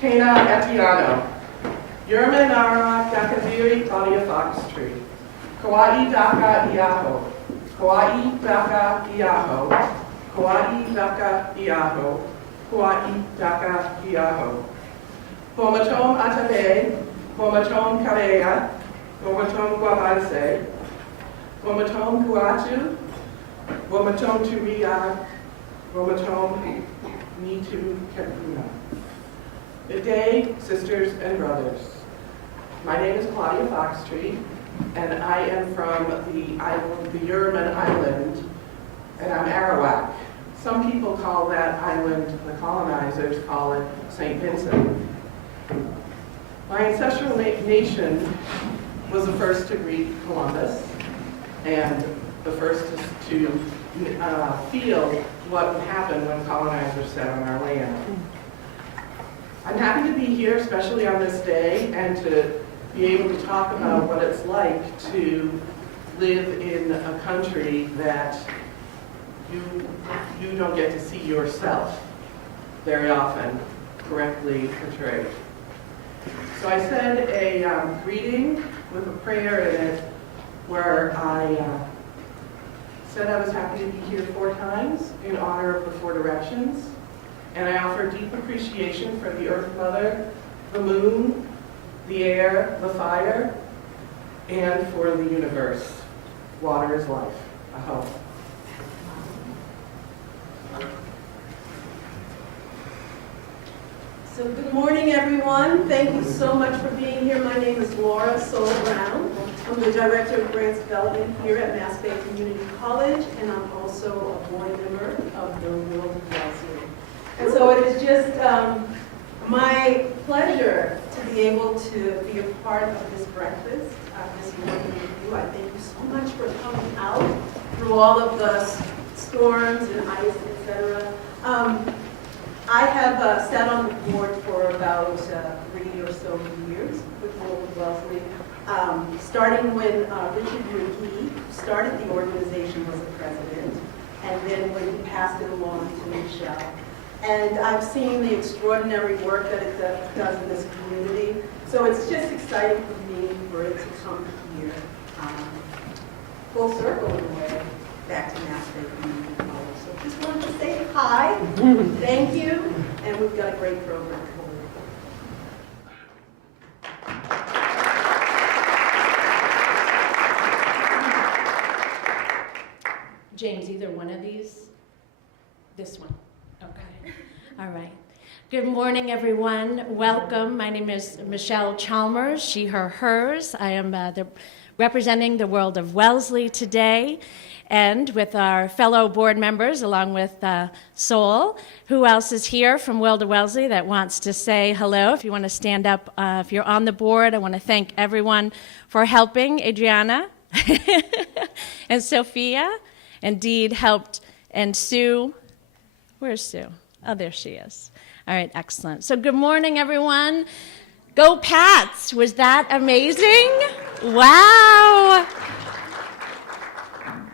Kena Etiano, Yerma Nara Dakaviri Claudia Foxtree, Kauai Daka Iaho, Kauai Daka Iaho, Kauai Daka Iaho, Kauai Daka Iaho, Pomatom Atabe, Pomatom Karea, Pomatom Guabanse, Pomatom Kuatu, Pomatom Turia, Pomatom Nitu Kepuna. Good day, sisters and brothers. My name is Claudia Foxtree, and I am from the island, the Yerman Island, and I'm Arawak. Some people call that island, the colonizers call it St. Vincent. My ancestral nation was the first to greet Columbus, and the first to feel what would happen when colonizers set on our land. I'm happy to be here, especially on this day, and to be able to talk about what it's like to live in a country that you don't get to see yourself very often correctly portrayed. So I said a greeting with a prayer in it where I said I was happy to be here 4 times in honor of the 4 directions. And I offer deep appreciation for the Earth Mother, the moon, the air, the fire, and for the universe. Water is life. I hope. So good morning, everyone. Thank you so much for being here. My name is Laura Soul Brown. I'm the Director of Grants Development here at MassBay Community College, and I'm also a board member of the World of Wellesley. And so it is just my pleasure to be able to be a part of this breakfast this morning with you. I thank you so much for coming out through all of the storms and ice, etc. I have sat on the board for about 3 or so years with World of Wellesley, starting when Richard McGee started the organization as a president, and then when he passed it along to Michelle. And I've seen the extraordinary work that it does in this community. So it's just exciting for me for it to come here, full circle in a way, back to MassBay Community College. So just wanted to say hi, thank you, and we've got a great program for you. James, either one of these? This one. Okay. All right. Good morning, everyone. Welcome. My name is Michelle Chalmers, she, her, hers. I am representing the World of Wellesley today, and with our fellow board members, along with Sol. Who else is here from World of Wellesley that wants to say hello? If you want to stand up, if you're on the board, I want to thank everyone for helping. Adriana and Sophia, indeed, helped, and Sue. Where's Sue? Oh, there she is. All right, excellent. So good morning, everyone. Go Pats! Was that amazing? Wow!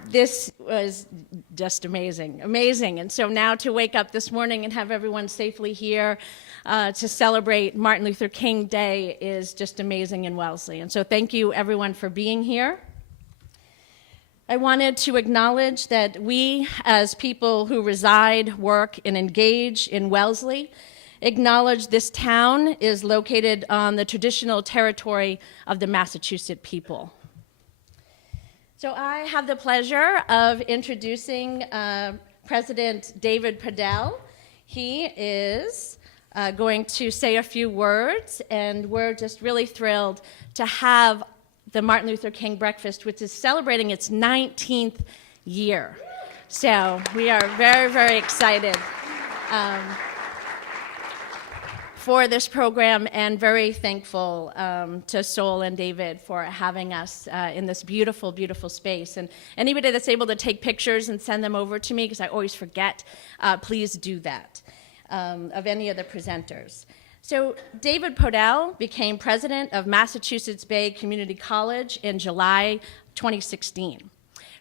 This was just amazing, amazing. And so now to wake up this morning and have everyone safely here to celebrate Martin Luther King Day is just amazing in Wellesley. And so thank you, everyone, for being here. I wanted to acknowledge that we, as people who reside, work, and engage in Wellesley, acknowledge this town is located on the traditional territory of the Massachusetts people. So I have the pleasure of introducing President David Padel. He is going to say a few words, and we're just really thrilled to have the Martin Luther King Breakfast, which is celebrating its 19th year. So we are very, very excited for this program, and very thankful to Sol and David for having us in this beautiful, beautiful space. And anybody that's able to take pictures and send them over to me, because I always forget, please do that, of any of the presenters. So David Podell became president of Massachusetts Bay Community College in July 2016.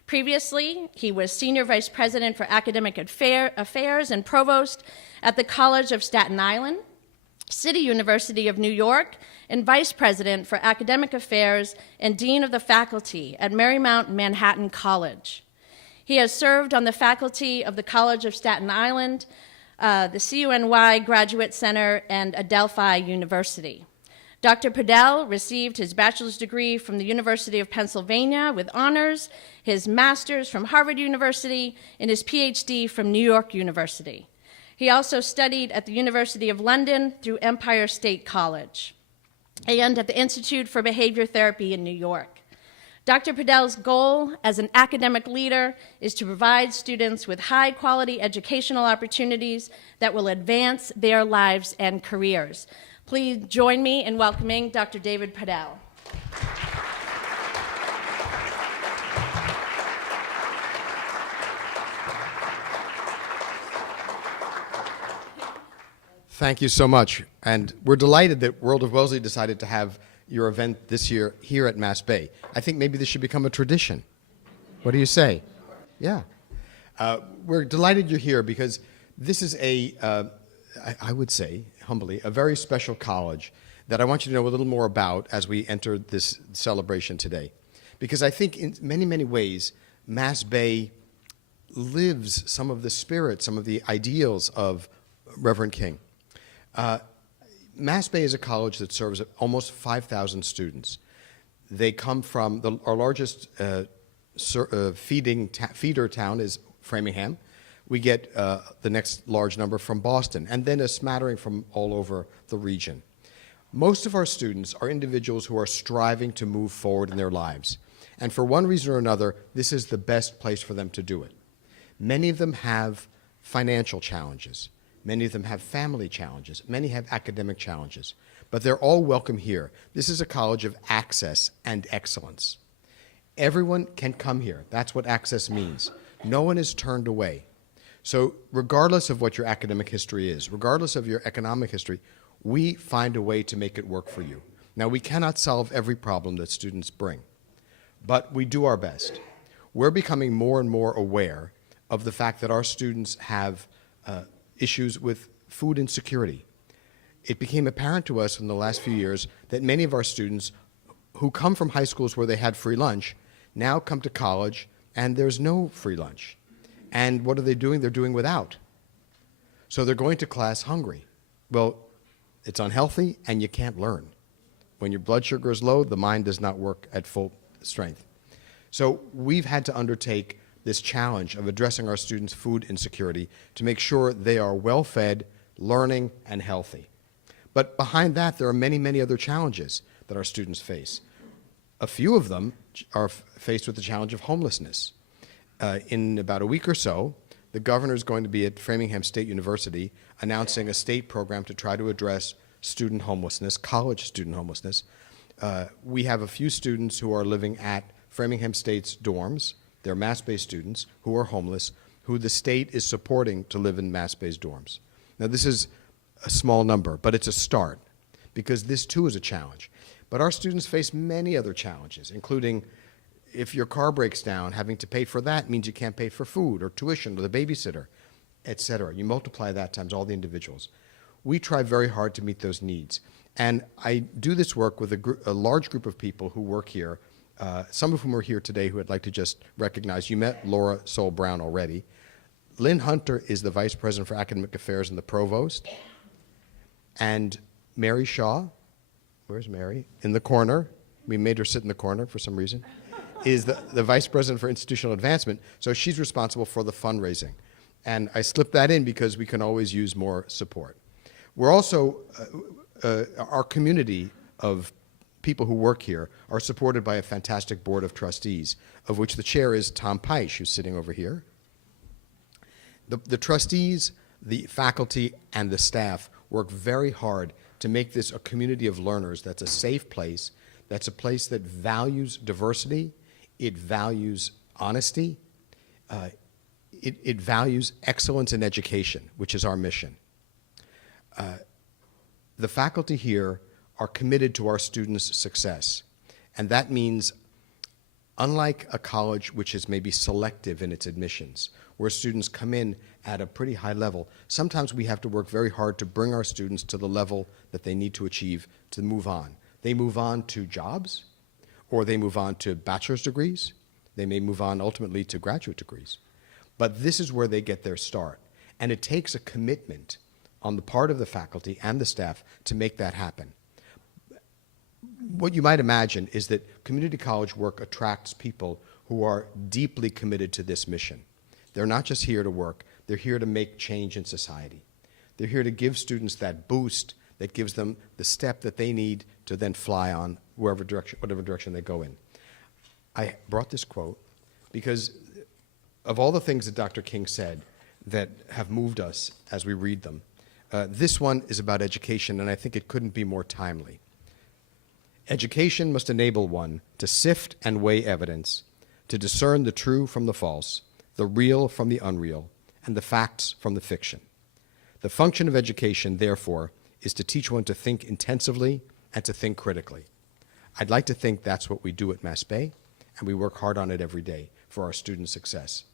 Previously, he was senior vice president for academic affairs and provost at the College of Staten Island, City University of New York, and vice president for academic affairs and dean of the faculty at Marymount Manhattan College. He has served on the faculty of the College of Staten Island, the CUNY Graduate Center, and Adelphi University. Dr. Padel received his bachelor's degree from the University of Pennsylvania with honors, his master's from Harvard University, and his PhD from New York University. He also studied at the University of London through Empire State College and at the Institute for Behavior Therapy in New York. Dr. Padel's goal as an academic leader is to provide students with high-quality educational opportunities that will advance their lives and careers. Please join me in welcoming Dr. David Padel. Thank you so much. And we're delighted that World of Wellesley decided to have your event this year here at MassBay. I think maybe this should become a tradition. What do you say? Yeah. We're delighted you're here because this is I would say, humbly, a very special college that I want you to know a little more about as we enter this celebration today. Because I think in many, many ways, MassBay lives some of the spirit, some of the ideals of Reverend King. MassBay is a college that serves almost 5,000 students. They come from, our largest feeder town is Framingham. We get the next large number from Boston, and then a smattering from all over the region. Most of our students are individuals who are striving to move forward in their lives. And for one reason or another, this is the best place for them to do it. Many of them have financial challenges. Many of them have family challenges. Many have academic challenges. But they're all welcome here. This is a college of access and excellence. Everyone can come here. That's what access means. No one is turned away. So regardless of what your academic history is, regardless of your economic history, we find a way to make it work for you. Now, we cannot solve every problem that students bring, but we do our best. We're becoming more and more aware of the fact that our students have issues with food insecurity. It became apparent to us in the last few years that many of our students who come from high schools where they had free lunch now come to college and there's no free lunch. And what are they doing? They're doing without. So they're going to class hungry. Well, it's unhealthy and you can't learn. When your blood sugar is low, the mind does not work at full strength. So we've had to undertake this challenge of addressing our students' food insecurity to make sure they are well-fed, learning, and healthy. But behind that, there are many, many other challenges that our students face. A few of them are faced with the challenge of homelessness. In about a week or so, the governor is going to be at Framingham State University announcing a state program to try to address student homelessness, college student homelessness. We have a few students who are living at Framingham State's dorms. They're MassBay students who are homeless, who the state is supporting to live in MassBay's dorms. Now, this is a small number, but it's a start, because this too is a challenge. But our students face many other challenges, including if your car breaks down, having to pay for that means you can't pay for food or tuition or the babysitter, et cetera. You multiply that times all the individuals. We try very hard to meet those needs. And I do this work with a large group of people who work here some of whom are here today who I'd like to just recognize. You met Laura Soul Brown already. Lynn Hunter is the Vice President for Academic Affairs and the Provost. And Mary Shaw, where's Mary? In the corner. We made her sit in the corner for some reason. Is the Vice President for Institutional Advancement. So she's responsible for the fundraising. And I slipped that in because we can always use more support. We're also, our community of people who work here are supported by a fantastic board of trustees, of which the chair is Tom Peisch, who's sitting over here. The trustees, the faculty, and the staff work very hard to make this a community of learners that's a safe place, that's a place that values diversity, it values honesty, it values excellence in education, which is our mission. The faculty here are committed to our students' success, and that means, unlike a college which is maybe selective in its admissions, where students come in at a pretty high level, sometimes we have to work very hard to bring our students to the level that they need to achieve to move on. They move on to jobs, or they move on to bachelor's degrees. They may move on ultimately to graduate degrees. But this is where they get their start. And it takes a commitment on the part of the faculty and the staff to make that happen. What you might imagine is that community college work attracts people who are deeply committed to this mission. They're not just here to work, they're here to make change in society. They're here to give students that boost that gives them the step that they need to then fly on whatever direction they go in. I brought this quote because of all the things that Dr. King said that have moved us as we read them, this one is about education, and I think it couldn't be more timely. Education must enable one to sift and weigh evidence, to discern the true from the false, the real from the unreal, and the facts from the fiction. The function of education, therefore, is to teach one to think intensively and to think critically. I'd like to think that's what we do at MassBay, and we work hard on it every day for our student success.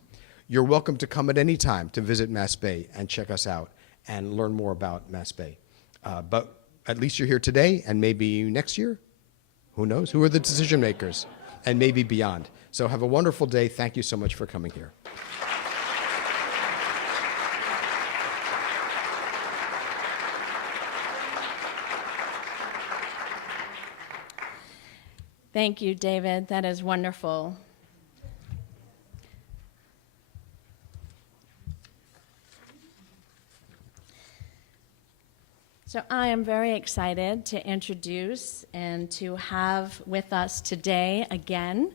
You're welcome to come at any time to visit MassBay and check us out and learn more about MassBay. But at least you're here today, and maybe next year. Who knows? Who are the decision makers? And maybe beyond. So have a wonderful day. Thank you so much for coming here. Thank you, David. That is wonderful. So I am very excited to introduce and to have with us today again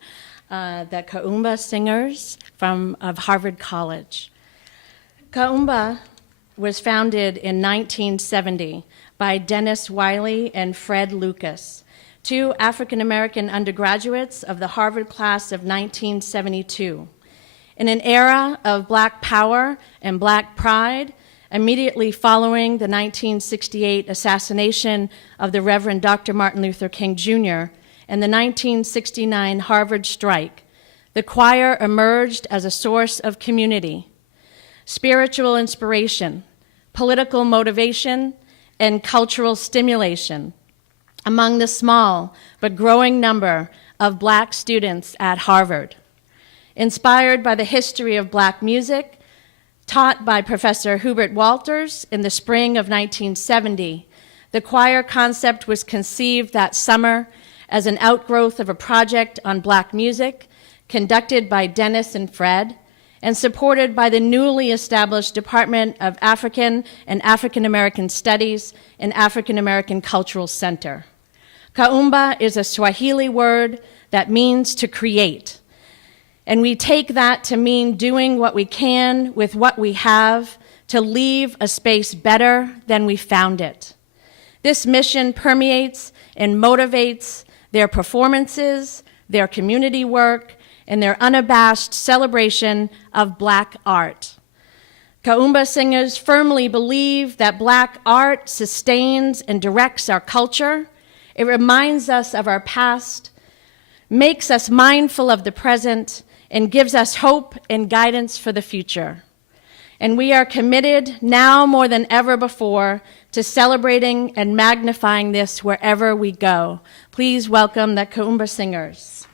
the Kuumba singers of Harvard College. Kuumba was founded in 1970 by Dennis Wiley and Fred Lucas, two African-American undergraduates of the Harvard class of 1972. In an era of Black power and Black pride, immediately following the 1968 assassination of the Reverend Dr. Martin Luther King Jr. and the 1969 Harvard strike, the choir emerged as a source of community, spiritual inspiration, political motivation, and cultural stimulation among the small but growing number of Black students at Harvard. Inspired by the history of Black music, taught by Professor Hubert Walters in the spring of 1970, the choir concept was conceived that summer as an outgrowth of a project on Black music conducted by Dennis and Fred and supported by the newly established Department of African and African American Studies and African American Cultural Center. Kuumba is a Swahili word that means to create. And we take that to mean doing what we can with what we have to leave a space better than we found it. This mission permeates and motivates their performances, their community work, and their unabashed celebration of Black art. Kuumba singers firmly believe that Black art sustains and directs our culture. It reminds us of our past, makes us mindful of the present, and gives us hope and guidance for the future. And we are committed now more than ever before to celebrating and magnifying this wherever we go. Please welcome the Kuumba singers.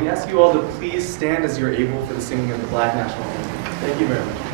we ask you all to please stand as you're able for the singing of the Black National Anthem. Thank you very much.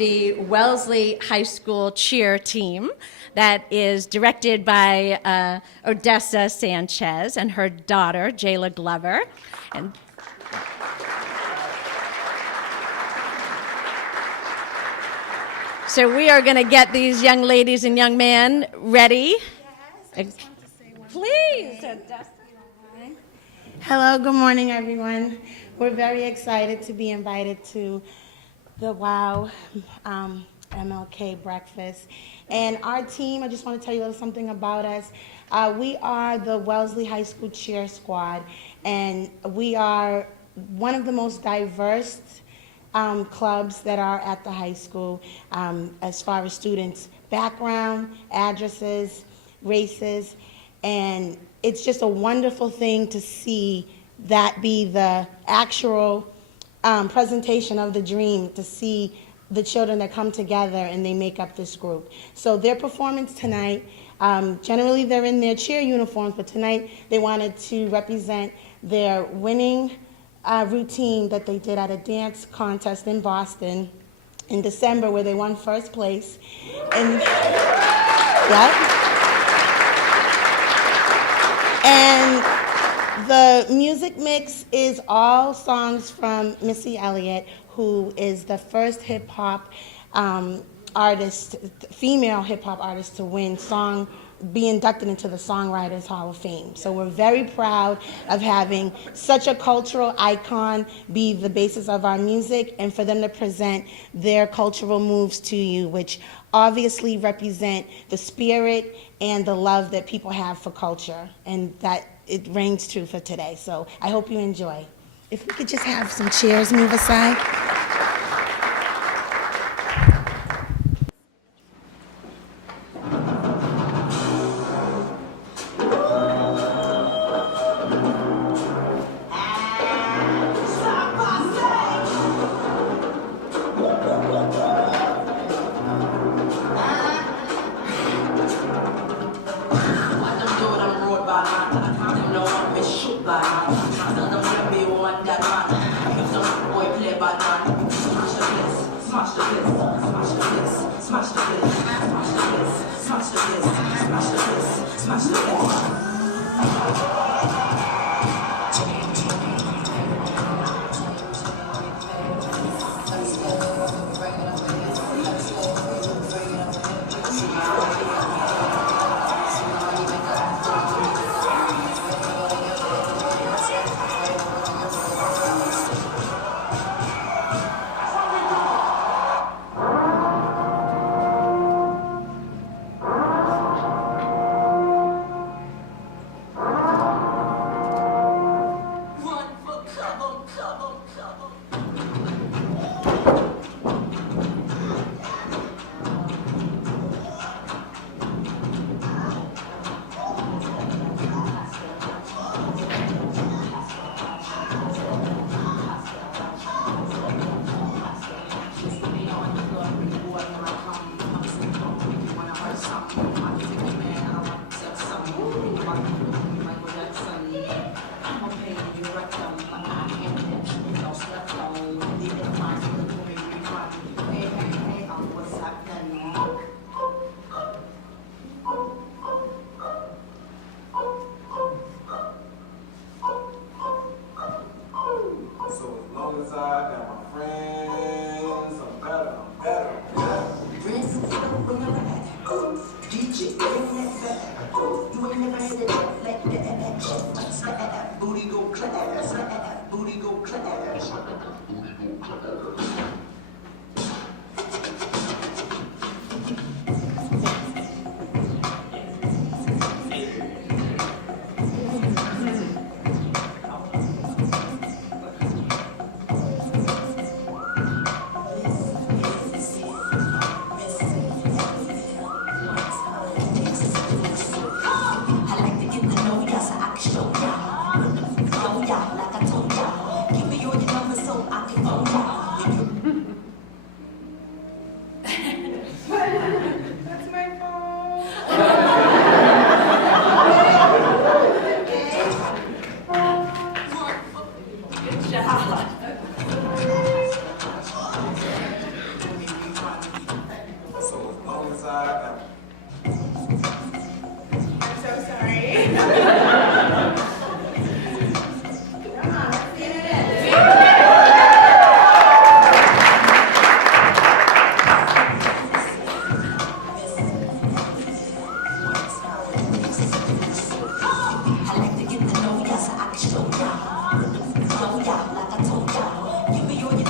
the Wellesley High School cheer team that is directed by Odessa Sanchez and her daughter, Jayla Glover. And so we are going to get these young ladies and young men ready. Yes, I just want to say one Please. Hello, good morning, everyone. We're very excited to be invited to the WOW MLK breakfast. And our team, I just want to tell you a little something about us. We are the Wellesley High School Cheer Squad, and we are one of the most diverse clubs that are at the high school as far as students' background, addresses, races, and it's just a wonderful thing to see that be the actual presentation of the dream, to see the children that come together and they make up this group. So their performance tonight, generally they're in their cheer uniforms, but tonight they wanted to represent their winning routine that they did at a dance contest in Boston in December where they won first place. And, yeah. And the music mix is all songs from Missy Elliott, who is the first hip-hop artist, female hip-hop artist to be inducted into the Songwriters Hall of Fame. So we're very proud of having such a cultural icon be the basis of our music and for them to present their cultural moves to you, which obviously represent the spirit and the love that people have for culture, and that it rings true for today. So I hope you enjoy. If we could just have some chairs move aside.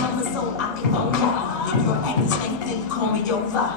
number so I can phone ya. If you're acting stank, then call me over.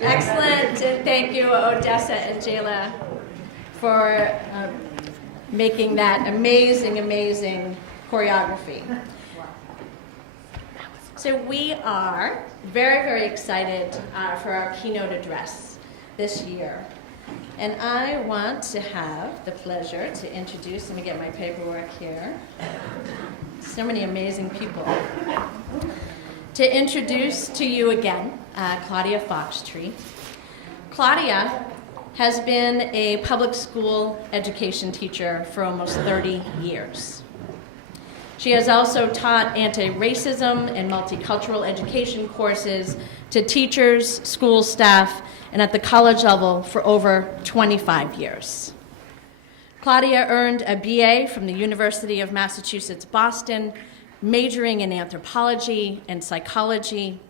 Excellent, and thank you, Odessa and Jayla, for making that amazing, amazing choreography. So we are very, very excited for our keynote address this year. And I want to have the pleasure to introduce, let me get my paperwork here, so many amazing people. To introduce to you again, Claudia Foxtree. Claudia has been a public school education teacher for almost 30 years. She has also taught anti-racism and multicultural education courses to teachers, school staff, and at the college level for over 25 years. Claudia earned a BA from the University of Massachusetts, Boston, majoring in anthropology and psychology,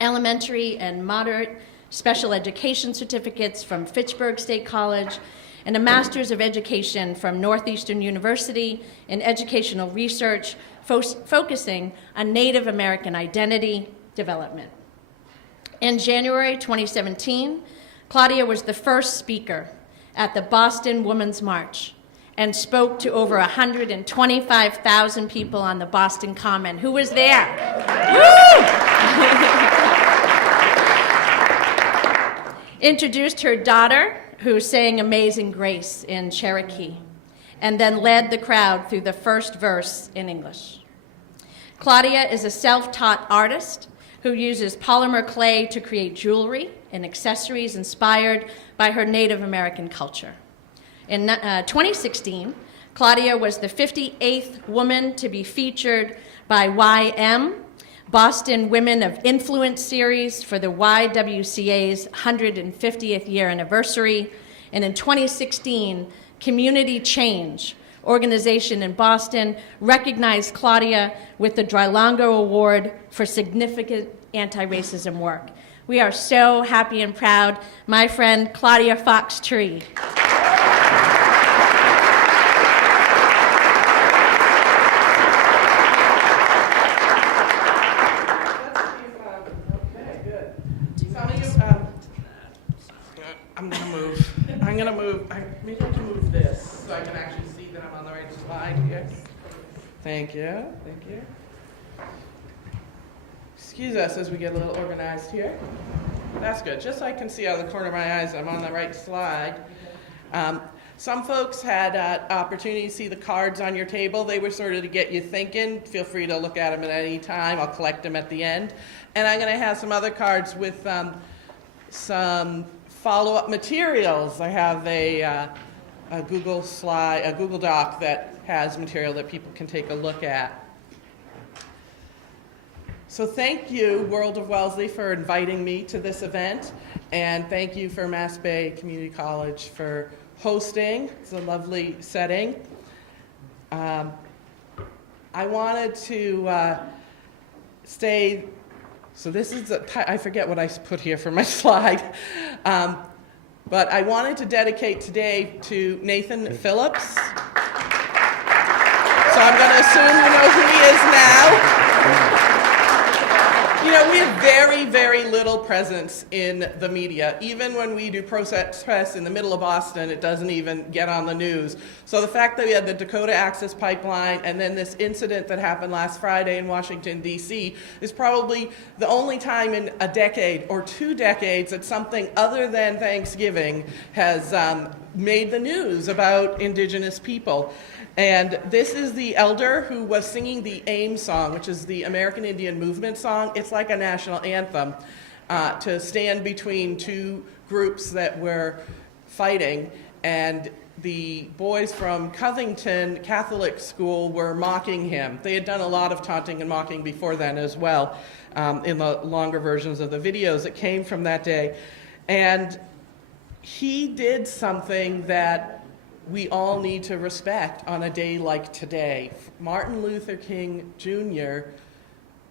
elementary and moderate special education certificates from Fitchburg State College, and a Master's of Education from Northeastern University in Educational Research, focusing on Native American identity development. In January 2017, Claudia was the first speaker at the Boston Women's March and spoke to over 125,000 people on the Boston Common. Who was there? Introduced her daughter, who sang Amazing Grace in Cherokee, and then led the crowd through the first verse in English. Claudia is a self-taught artist who uses polymer clay to create jewelry and accessories inspired by her Native American culture. In 2016, Claudia was the 58th woman to be featured by YM, Boston Women of Influence series, for the YWCA's 150th year anniversary. And in 2016, Community Change organization in Boston recognized Claudia with the Drylongo Award for significant anti-racism work. We are so happy and proud. My friend, Claudia Foxtree. I'm gonna move, maybe I can move this so I can actually see that I'm on the right slide here. Thank you, thank you. Excuse us as we get a little organized here. That's good, just so I can see out of the corner of my eyes I'm on the right slide. Some folks had opportunity to see the cards on your table. They were sort of to get you thinking. Feel free to look at them at any time. I'll collect them at the end. And I'm going to have some other cards with some follow-up materials. I have a Google Doc that has material that people can take a look at. So thank you, World of Wellesley, for inviting me to this event. And thank you for MassBay Community College for hosting. It's a lovely setting. I wanted to say, so this is, I forget what I put here for my slide, but I wanted to dedicate today to Nathan Phillips. So I'm going to assume you know who he is now. You know, we have very, very little presence in the media. Even when we do press in the middle of Boston, it doesn't even get on the news. So the fact that we had the Dakota Access Pipeline and then this incident that happened last Friday in Washington, D.C. is probably the only time in a decade or 2 decades that something other than Thanksgiving has made the news about Indigenous people. And this is the elder who was singing the AIM song, which is the American Indian Movement song. It's like a national anthem to stand between 2 groups that were fighting. And the boys from Covington Catholic School were mocking him. They had done a lot of taunting and mocking before then as well in the longer versions of the videos that came from that day. And he did something that we all need to respect on a day like today. Martin Luther King Jr.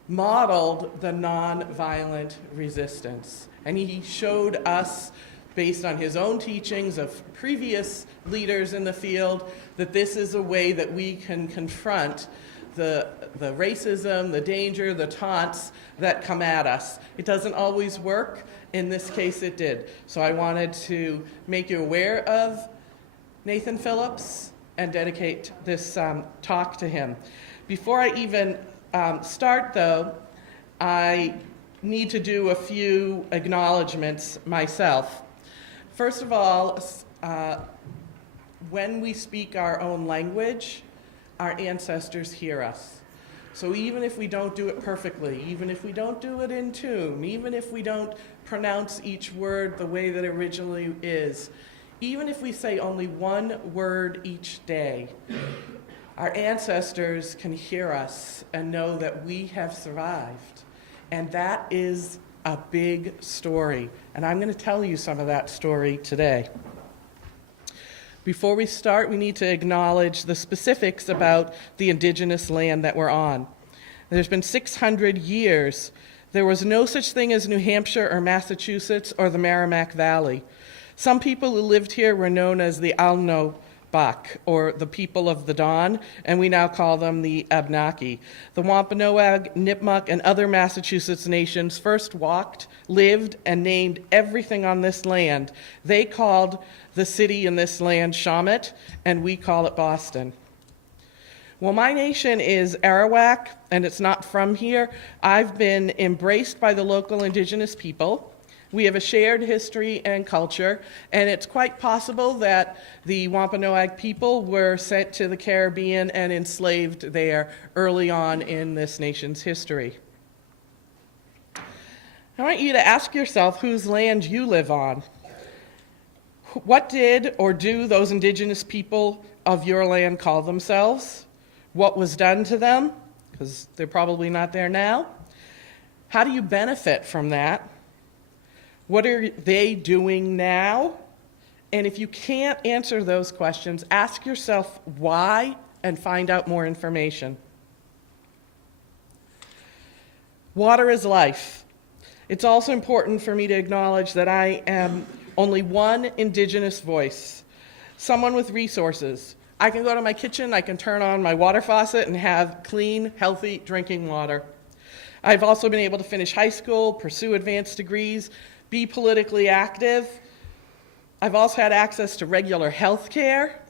modeled the nonviolent resistance. And he showed us, based on his own teachings of previous leaders in the field, that this is a way that we can confront the racism, the danger, the taunts that come at us. It doesn't always work. In this case, it did. So I wanted to make you aware of Nathan Phillips and dedicate this talk to him. Before I even start, though, I need to do a few acknowledgments myself. First of all, when we speak our own language, our ancestors hear us. So even if we don't do it perfectly, even if we don't do it in tune, even if we don't pronounce each word the way that it originally is, even if we say only one word each day, our ancestors can hear us and know that we have survived. And that is a big story. And I'm going to tell you some of that story today. Before we start, we need to acknowledge the specifics about the indigenous land that we're on. There's been 600 years. There was no such thing as New Hampshire or Massachusetts or the Merrimack Valley. Some people who lived here were known as the Alnobak, or the people of the dawn, and we now call them the Abnaki. The Wampanoag, Nipmuc, and other Massachusetts nations first walked, lived, and named everything on this land. They called the city in this land Shawmut, and we call it Boston. Well, my nation is Arawak, and it's not from here. I've been embraced by the local indigenous people. We have a shared history and culture, and it's quite possible that the Wampanoag people were sent to the Caribbean and enslaved there early on in this nation's history. I want you to ask yourself whose land you live on. What did or do those indigenous people of your land call themselves? What was done to them? Because they're probably not there now. How do you benefit from that? What are they doing now? And if you can't answer those questions, ask yourself why and find out more information. Water is life. It's also important for me to acknowledge that I am only one indigenous voice, someone with resources. I can go to my kitchen, I can turn on my water faucet and have clean, healthy drinking water. I've also been able to finish high school, pursue advanced degrees, be politically active. I've also had access to regular health care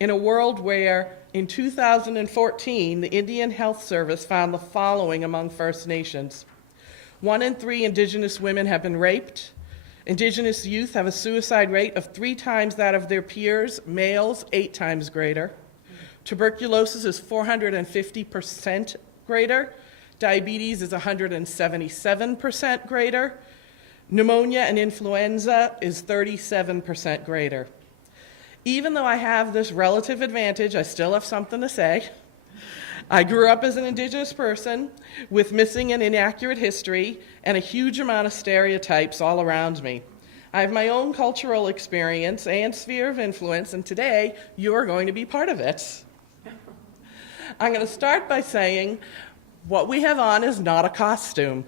in a world where in 2014, the Indian Health Service found the following among First Nations. 1 in 3 Indigenous women have been raped. Indigenous youth have a suicide rate of 3 times that of their peers, males 8 times greater. Tuberculosis is 450% greater. Diabetes is 177% greater. Pneumonia and influenza is 37% greater. Even though I have this relative advantage, I still have something to say. I grew up as an Indigenous person with missing and inaccurate history and a huge amount of stereotypes all around me. I have my own cultural experience and sphere of influence, and today you are going to be part of it. I'm going to start by saying what we have on is not a costume.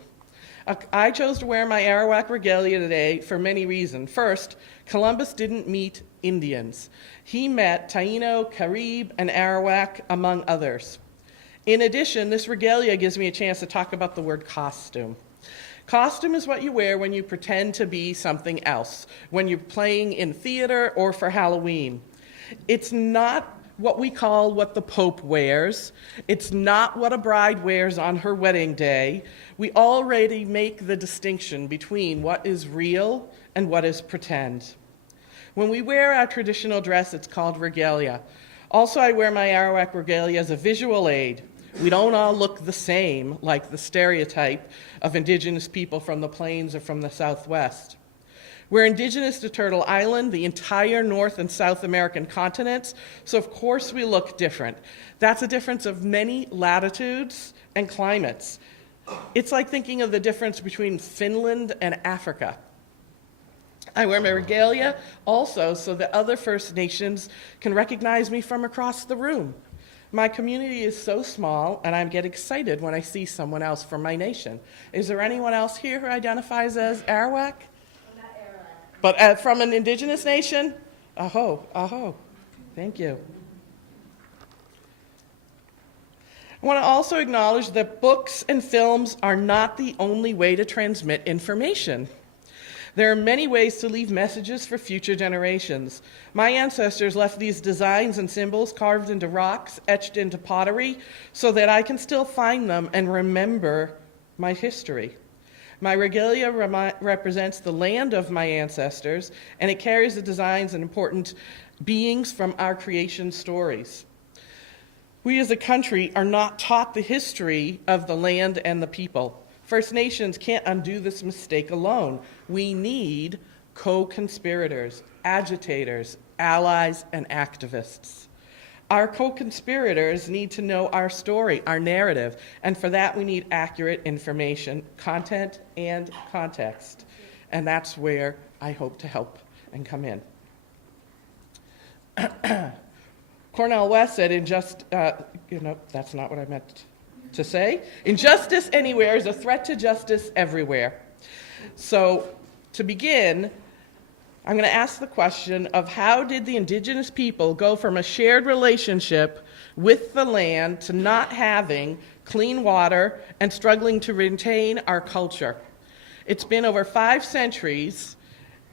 I chose to wear my Arawak regalia today for many reasons. First, Columbus didn't meet Indians. He met Taino, Carib, and Arawak, among others. In addition, this regalia gives me a chance to talk about the word costume. Costume is what you wear when you pretend to be something else, when you're playing in theater or for Halloween. It's not what we call what the Pope wears. It's not what a bride wears on her wedding day. We already make the distinction between what is real and what is pretend. When we wear our traditional dress, it's called regalia. Also, I wear my Arawak regalia as a visual aid. We don't all look the same, like the stereotype of Indigenous people from the plains or from the Southwest. We're indigenous to Turtle Island, the entire North and South American continents, so of course we look different. That's a difference of many latitudes and climates. It's like thinking of the difference between Finland and Africa. I wear my regalia also so that other First Nations can recognize me from across the room. My community is so small, and I get excited when I see someone else from my nation. Is there anyone else here who identifies as Arawak? But from an Indigenous nation? Aho, aho. Thank you. I want to also acknowledge that books and films are not the only way to transmit information. There are many ways to leave messages for future generations. My ancestors left these designs and symbols carved into rocks, etched into pottery, so that I can still find them and remember my history. My regalia represents the land of my ancestors, and it carries the designs and important beings from our creation stories. We as a country are not taught the history of the land and the people. First Nations can't undo this mistake alone. We need co-conspirators, agitators, allies, and activists. Our co-conspirators need to know our story, our narrative, and for that we need accurate information, content, and context. And that's where I hope to help and come in. Cornel West said, that's not what I meant to say. Injustice anywhere is a threat to justice everywhere. So to begin, I'm going to ask the question of how did the Indigenous people go from a shared relationship with the land to not having clean water and struggling to retain our culture? It's been over 5 centuries,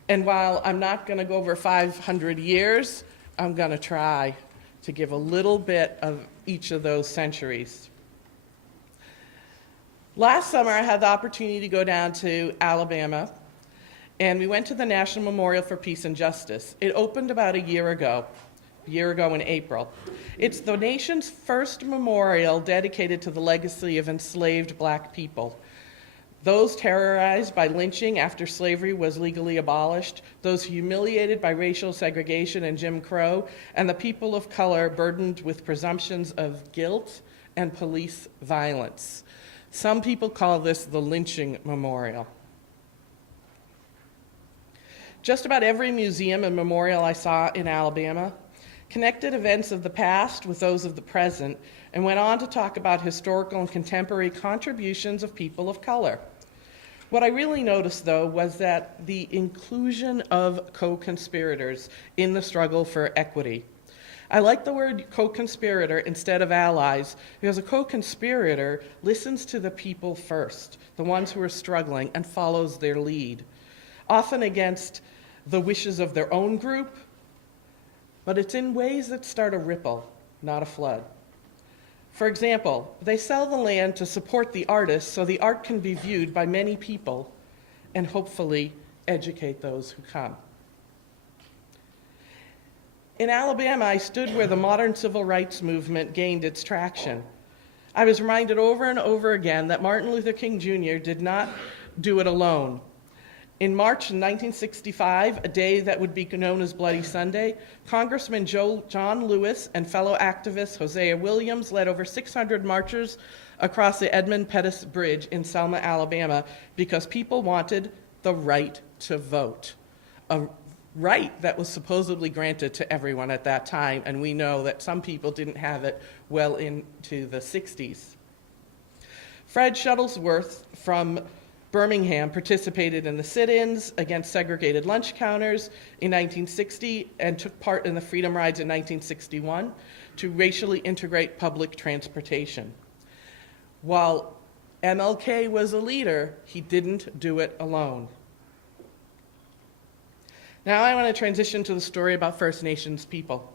and while I'm not going to go over 500 years, I'm going to try to give a little bit of each of those centuries. Last summer, I had the opportunity to go down to Alabama, and we went to the National Memorial for Peace and Justice. It opened about a year ago in April. It's the nation's first memorial dedicated to the legacy of enslaved Black people. Those terrorized by lynching after slavery was legally abolished, those humiliated by racial segregation and Jim Crow, and the people of color burdened with presumptions of guilt and police violence. Some people call this the lynching memorial. Just about every museum and memorial I saw in Alabama connected events of the past with those of the present and went on to talk about historical and contemporary contributions of people of color. What I really noticed, though, was that the inclusion of co-conspirators in the struggle for equity. I like the word co-conspirator instead of allies because a co-conspirator listens to the people first, the ones who are struggling, and follows their lead, often against the wishes of their own group, but it's in ways that start a ripple, not a flood. For example, they sell the land to support the artist so the art can be viewed by many people and hopefully educate those who come. In Alabama, I stood where the modern civil rights movement gained its traction. I was reminded over and over again that Martin Luther King Jr. did not do it alone. In March 1965, a day that would be known as Bloody Sunday, Congressman John Lewis and fellow activist Hosea Williams led over 600 marchers across the Edmund Pettus Bridge in Selma, Alabama, because people wanted the right to vote, a right that was supposedly granted to everyone at that time, and we know that some people didn't have it well into the 60s. Fred Shuttlesworth from Birmingham participated in the sit-ins against segregated lunch counters in 1960 and took part in the Freedom Rides in 1961 to racially integrate public transportation. While MLK was a leader, he didn't do it alone. Now I want to transition to the story about First Nations people.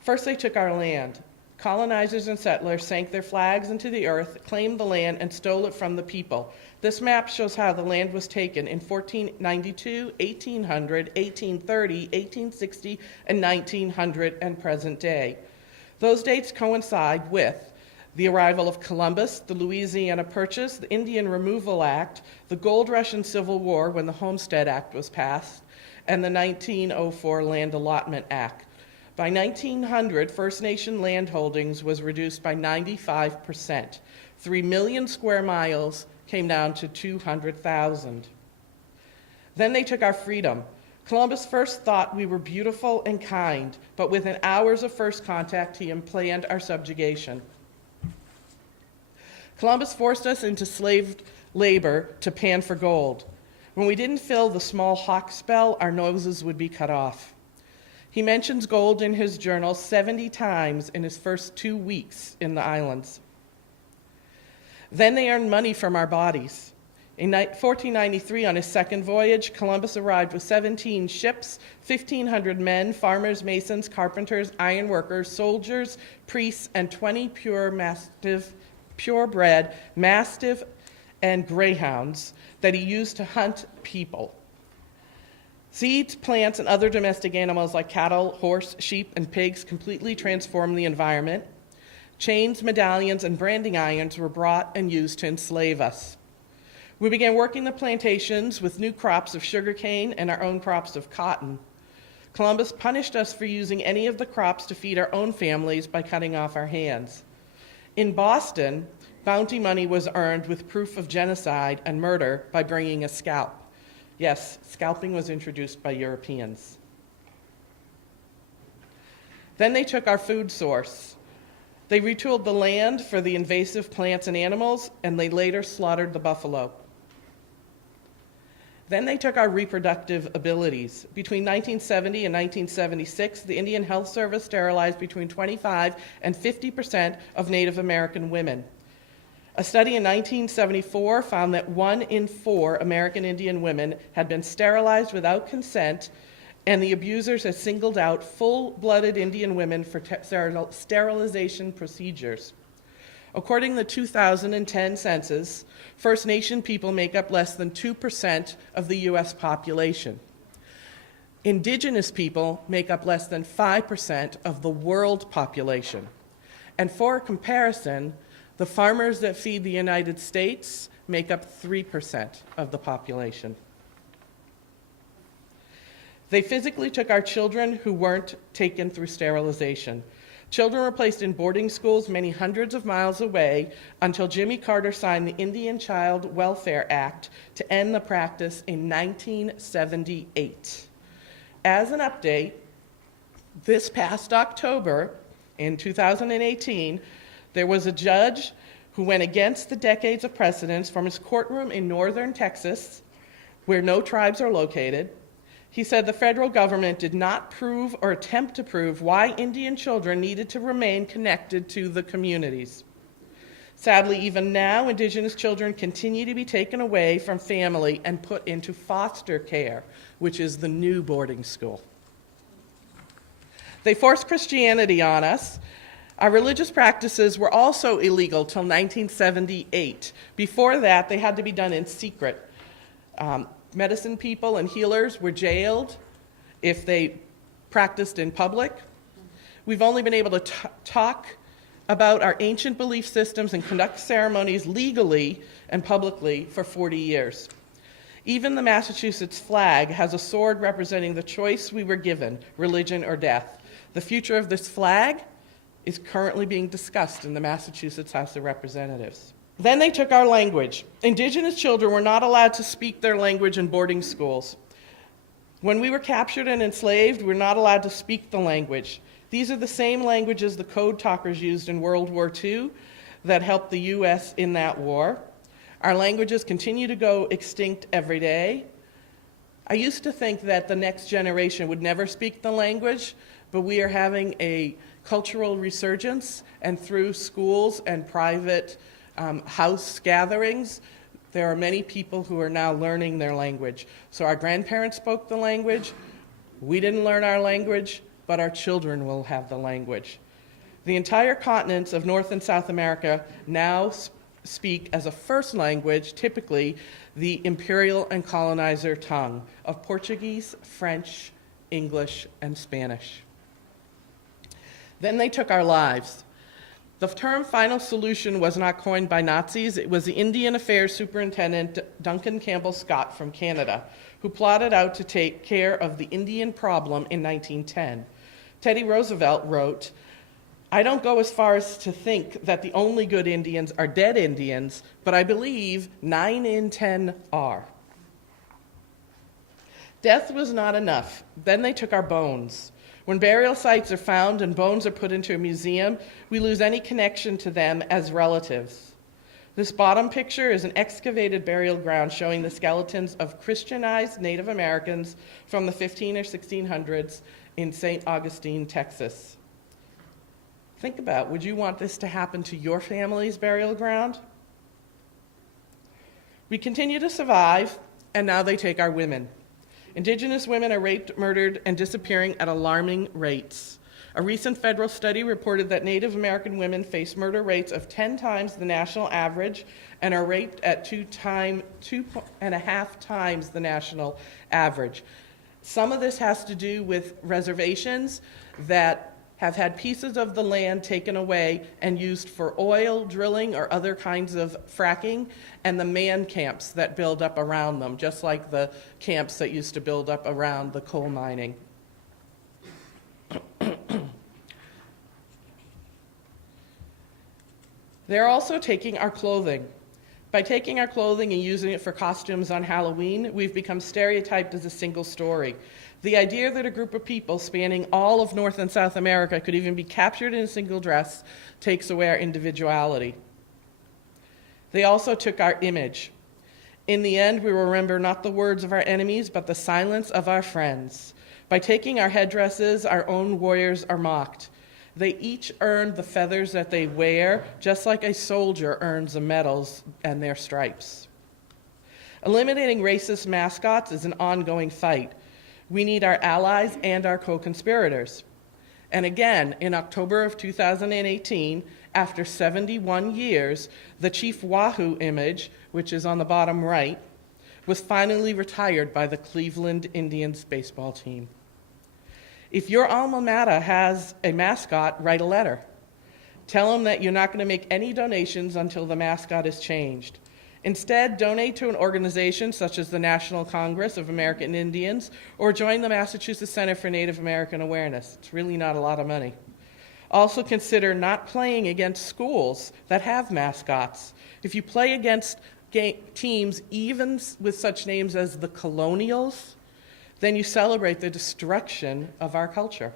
First, they took our land. Colonizers and settlers sank their flags into the earth, claimed the land, and stole it from the people. This map shows how the land was taken in 1492, 1800, 1830, 1860, and 1900, and present day. Those dates coincide with the arrival of Columbus, the Louisiana Purchase, the Indian Removal Act, the Gold Rush and Civil War when the Homestead Act was passed, and the 1904 Land Allotment Act. By 1900, First Nation land holdings was reduced by 95%. 3 million square miles came down to 200,000. Then they took our freedom. Columbus first thought we were beautiful and kind, but within hours of first contact, he planned our subjugation. Columbus forced us into slave labor to pan for gold. When we didn't fill the small hawk spell, our noses would be cut off. He mentions gold in his journal 70 times in his first 2 weeks in the islands. Then they earned money from our bodies. In 1493, on his second voyage, Columbus arrived with 17 ships, 1,500 men, farmers, masons, carpenters, iron workers, soldiers, priests, and 20 purebred mastiff and greyhounds that he used to hunt people. Seeds, plants, and other domestic animals like cattle, horse, sheep, and pigs completely transformed the environment. Chains, medallions, and branding irons were brought and used to enslave us. We began working the plantations with new crops of sugarcane and our own crops of cotton. Columbus punished us for using any of the crops to feed our own families by cutting off our hands. In Boston, bounty money was earned with proof of genocide and murder by bringing a scalp. Yes, scalping was introduced by Europeans. Then they took our food source. They retooled the land for the invasive plants and animals, and they later slaughtered the buffalo. Then they took our reproductive abilities. Between 1970 and 1976, the Indian Health Service sterilized between 25 and 50% of Native American women. A study in 1974 found that 1 in 4 American Indian women had been sterilized without consent, and the abusers had singled out full-blooded Indian women for sterilization procedures. According to the 2010 census, First Nation people make up less than 2% of the U.S. population. Indigenous people make up less than 5% of the world population. And for comparison, the farmers that feed the United States make up 3% of the population. They physically took our children who weren't taken through sterilization. Children were placed in boarding schools many hundreds of miles away until Jimmy Carter signed the Indian Child Welfare Act to end the practice in 1978. As an update, this past October, in 2018, there was a judge who went against the decades of precedents from his courtroom in northern Texas, where no tribes are located. He said the federal government did not prove or attempt to prove why Indian children needed to remain connected to the communities. Sadly, even now, Indigenous children continue to be taken away from family and put into foster care, which is the new boarding school. They forced Christianity on us. Our religious practices were also illegal till 1978. Before that, they had to be done in secret. Medicine people and healers were jailed if they practiced in public. We've only been able to talk about our ancient belief systems and conduct ceremonies legally and publicly for 40 years. Even the Massachusetts flag has a sword representing the choice we were given, religion or death. The future of this flag is currently being discussed in the Massachusetts House of Representatives. Then they took our language. Indigenous children were not allowed to speak their language in boarding schools. When we were captured and enslaved, we were not allowed to speak the language. These are the same languages the code talkers used in World War II that helped the U.S. in that war. Our languages continue to go extinct every day. I used to think that the next generation would never speak the language, but we are having a cultural resurgence, and through schools and private house gatherings, there are many people who are now learning their language. So our grandparents spoke the language. We didn't learn our language, but our children will have the language. The entire continents of North and South America now speak as a first language, typically, the imperial and colonizer tongue of Portuguese, French, English, and Spanish. Then they took our lives. The term final solution was not coined by Nazis. It was the Indian Affairs Superintendent Duncan Campbell Scott from Canada who plotted out to take care of the Indian problem in 1910. Teddy Roosevelt wrote, "I don't go as far as to think that the only good Indians are dead Indians, but I believe 9 in 10 are." Death was not enough. Then they took our bones. When burial sites are found and bones are put into a museum, we lose any connection to them as relatives. This bottom picture is an excavated burial ground showing the skeletons of Christianized Native Americans from the 15 or 1600s in St. Augustine, Texas. Think about, would you want this to happen to your family's burial ground? We continue to survive, and now they take our women. Indigenous women are raped, murdered, and disappearing at alarming rates. A recent federal study reported that Native American women face murder rates of 10 times the national average and are raped at 2.5 times the national average. Some of this has to do with reservations that have had pieces of the land taken away and used for oil drilling or other kinds of fracking, and the man camps that build up around them, just like the camps that used to build up around the coal mining. They're also taking our clothing. By taking our clothing and using it for costumes on Halloween, we've become stereotyped as a single story. The idea that a group of people spanning all of North and South America could even be captured in a single dress takes away our individuality. They also took our image. In the end, we remember not the words of our enemies, but the silence of our friends. By taking our headdresses, our own warriors are mocked. They each earned the feathers that they wear, just like a soldier earns the medals and their stripes. Eliminating racist mascots is an ongoing fight. We need our allies and our co-conspirators. And again, in October of 2018, after 71 years, the Chief Wahoo image, which is on the bottom right, was finally retired by the Cleveland Indians baseball team. If your alma mater has a mascot, write a letter. Tell them that you're not going to make any donations until the mascot is changed. Instead, donate to an organization such as the National Congress of American Indians or join the Massachusetts Center for Native American Awareness. It's really not a lot of money. Also consider not playing against schools that have mascots. If you play against teams even with such names as the Colonials, then you celebrate the destruction of our culture.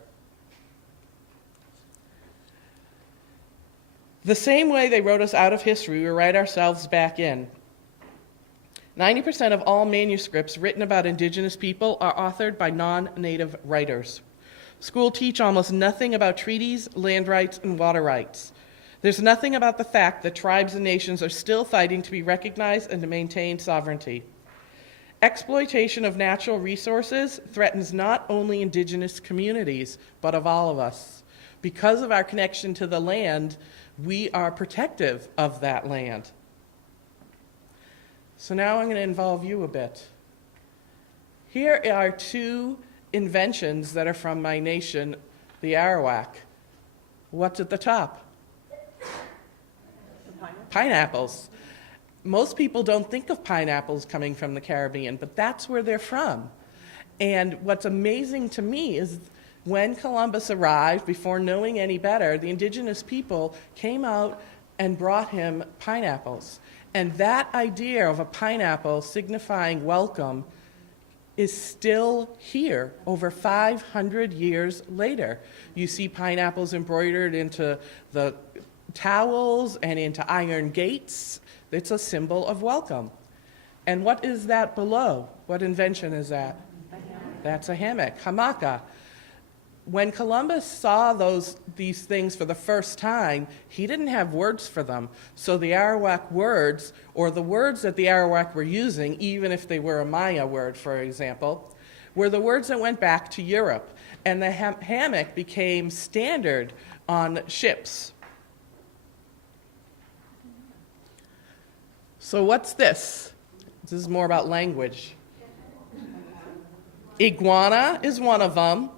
The same way they wrote us out of history, we write ourselves back in. 90% of all manuscripts written about Indigenous people are authored by non-Native writers. Schools teach almost nothing about treaties, land rights, and water rights. There's nothing about the fact that tribes and nations are still fighting to be recognized and to maintain sovereignty. Exploitation of natural resources threatens not only Indigenous communities, but of all of us. Because of our connection to the land, we are protective of that land. So now I'm going to involve you a bit. Here are two inventions that are from my nation, the Arawak. What's at the top? Pineapples. Most people don't think of pineapples coming from the Caribbean, but that's where they're from. And what's amazing to me is when Columbus arrived, before knowing any better, the indigenous people came out and brought him pineapples. And that idea of a pineapple signifying welcome is still here over 500 years later. You see pineapples embroidered into the towels and into iron gates. It's a symbol of welcome. And what is that below? What invention is that? That's a hammock, hamaka. When Columbus saw these things for the first time, he didn't have words for them. So the Arawak words, or the words that the Arawak were using, even if they were a Maya word, for example, were the words that went back to Europe. And the hammock became standard on ships. So what's this? This is more about language. Iguana is one of them.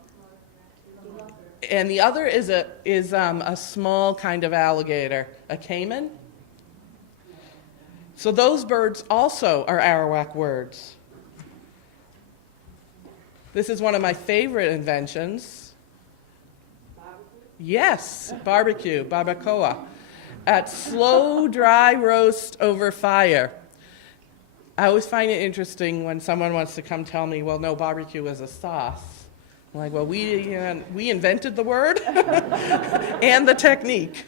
And the other is a small kind of alligator, a caiman. So those birds also are Arawak words. This is one of my favorite inventions. Yes, barbecue, barbacoa. At slow, dry roast over fire. I always find it interesting when someone wants to come tell me, well, no, barbecue is a sauce. I'm like, well, we invented the word and the technique.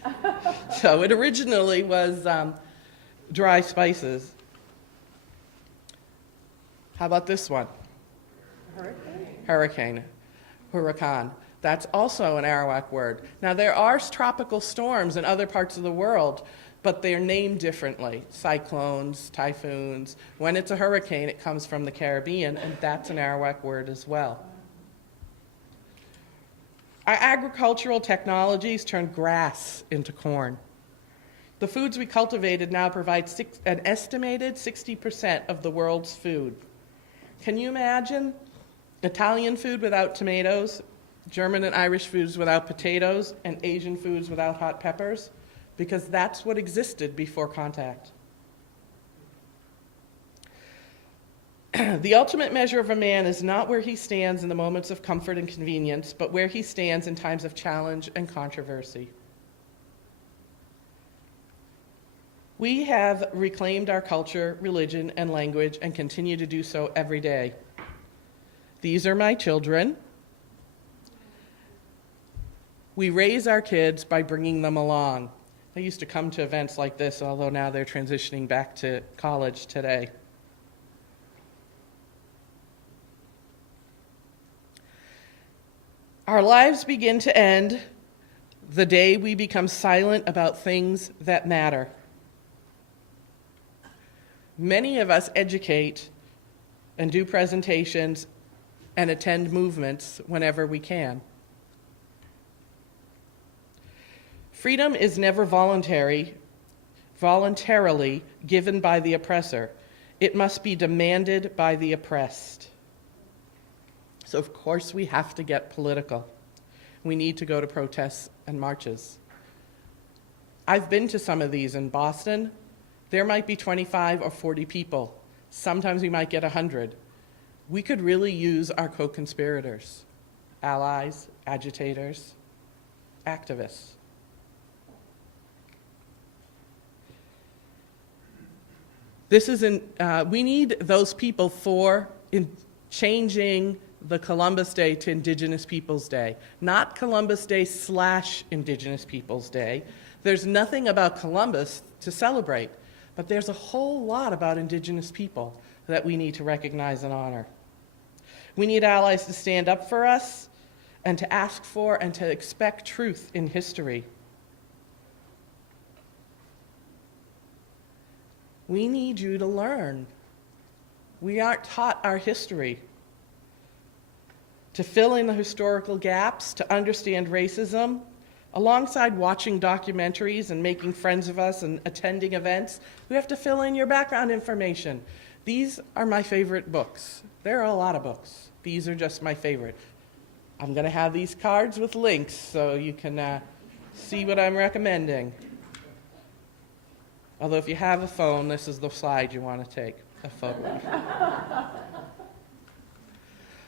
So it originally was dry spices. How about this one? Hurricane. Huracan. That's also an Arawak word. Now, there are tropical storms in other parts of the world, but they're named differently. Cyclones, typhoons. When it's a hurricane, it comes from the Caribbean, and that's an Arawak word as well. Our agricultural technologies turn grass into corn. The foods we cultivated now provide an estimated 60% of the world's food. Can you imagine Italian food without tomatoes, German and Irish foods without potatoes, and Asian foods without hot peppers? Because that's what existed before contact. The ultimate measure of a man is not where he stands in the moments of comfort and convenience, but where he stands in times of challenge and controversy. We have reclaimed our culture, religion, and language and continue to do so every day. These are my children. We raise our kids by bringing them along. They used to come to events like this, although now they're transitioning back to college today. Our lives begin to end the day we become silent about things that matter. Many of us educate and do presentations and attend movements whenever we can. Freedom is never voluntarily given by the oppressor. It must be demanded by the oppressed. So of course we have to get political. We need to go to protests and marches. I've been to some of these in Boston. There might be 25 or 40 people. Sometimes we might get 100. We could really use our co-conspirators, allies, agitators, activists. We need those people for changing the Columbus Day to Indigenous Peoples Day, not Columbus Day / Indigenous Peoples Day. There's nothing about Columbus to celebrate, but there's a whole lot about Indigenous people that we need to recognize and honor. We need allies to stand up for us and to ask for and to expect truth in history. We need you to learn. We aren't taught our history. To fill in the historical gaps, to understand racism, alongside watching documentaries and making friends of us and attending events, we have to fill in your background information. These are my favorite books. There are a lot of books. These are just my favorite. I'm going to have these cards with links so you can see what I'm recommending. Although if you have a phone, this is the slide you want to take a photo of.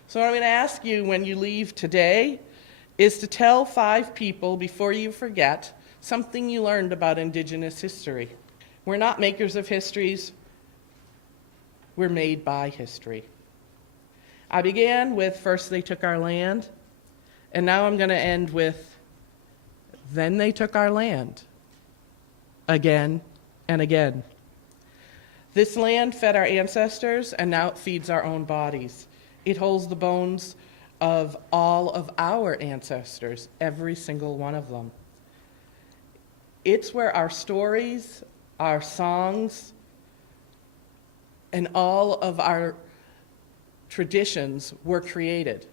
So what I'm going to ask you when you leave today is to tell 5 people before you forget something you learned about Indigenous history. We're not makers of histories. We're made by history. I began with first they took our land, and now I'm going to end with then they took our land again and again. This land fed our ancestors, and now it feeds our own bodies. It holds the bones of all of our ancestors, every single one of them. It's where our stories, our songs, and all of our traditions were created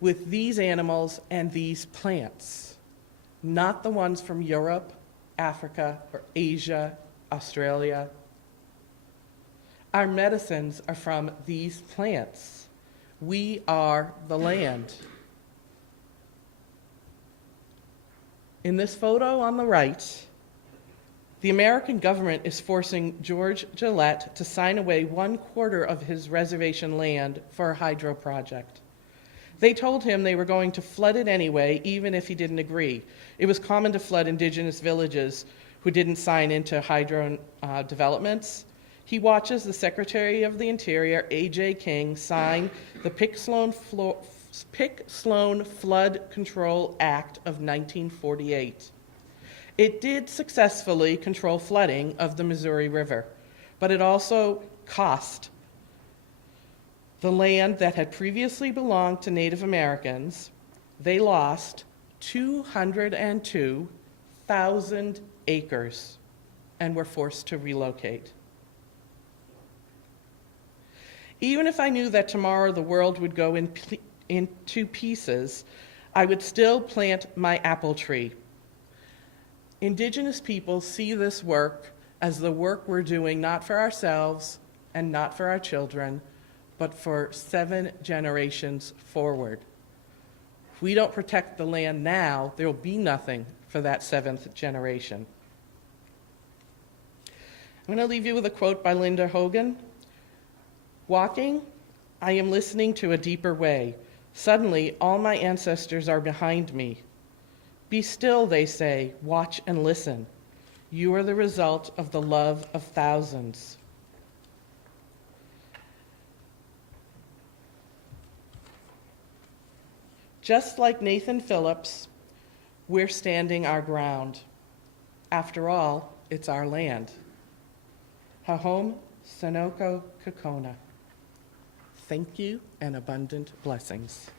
with these animals and these plants, not the ones from Europe, Africa, or Asia, Australia. Our medicines are from these plants. We are the land. In this photo on the right, the American government is forcing George Gillette to sign away 1/4 of his reservation land for a hydro project. They told him they were going to flood it anyway, even if he didn't agree. It was common to flood indigenous villages who didn't sign into hydro developments. He watches the Secretary of the Interior, A.J. King, sign the Pick-Sloan Flood Control Act of 1948. It did successfully control flooding of the Missouri River, but it also cost the land that had previously belonged to Native Americans. They lost 202,000 acres and were forced to relocate. Even if I knew that tomorrow the world would go into pieces, I would still plant my apple tree. Indigenous people see this work as the work we're doing not for ourselves and not for our children, but for 7 generations forward. If we don't protect the land now, there will be nothing for that 7th generation. I'm going to leave you with a quote by Linda Hogan. Walking, I am listening to a deeper way. Suddenly, all my ancestors are behind me. Be still, they say, watch and listen. You are the result of the love of thousands. Just like Nathan Phillips, we're standing our ground. After all, it's our land. Hahom Sanoko Kokona. Thank you and abundant blessings.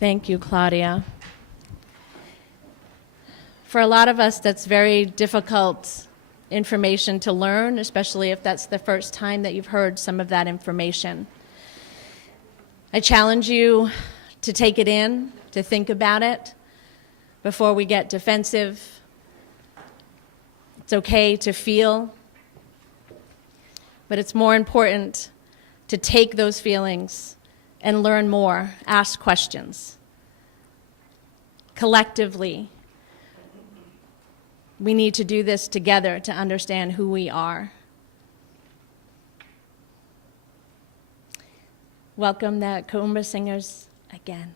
Thank you, Claudia. For a lot of us, that's very difficult information to learn, especially if that's the first time that you've heard some of that information. I challenge you to take it in, to think about it before we get defensive. It's okay to feel, but it's more important to take those feelings and learn more, ask questions. Collectively, we need to do this together to understand who we are. Welcome the Kuumba singers again.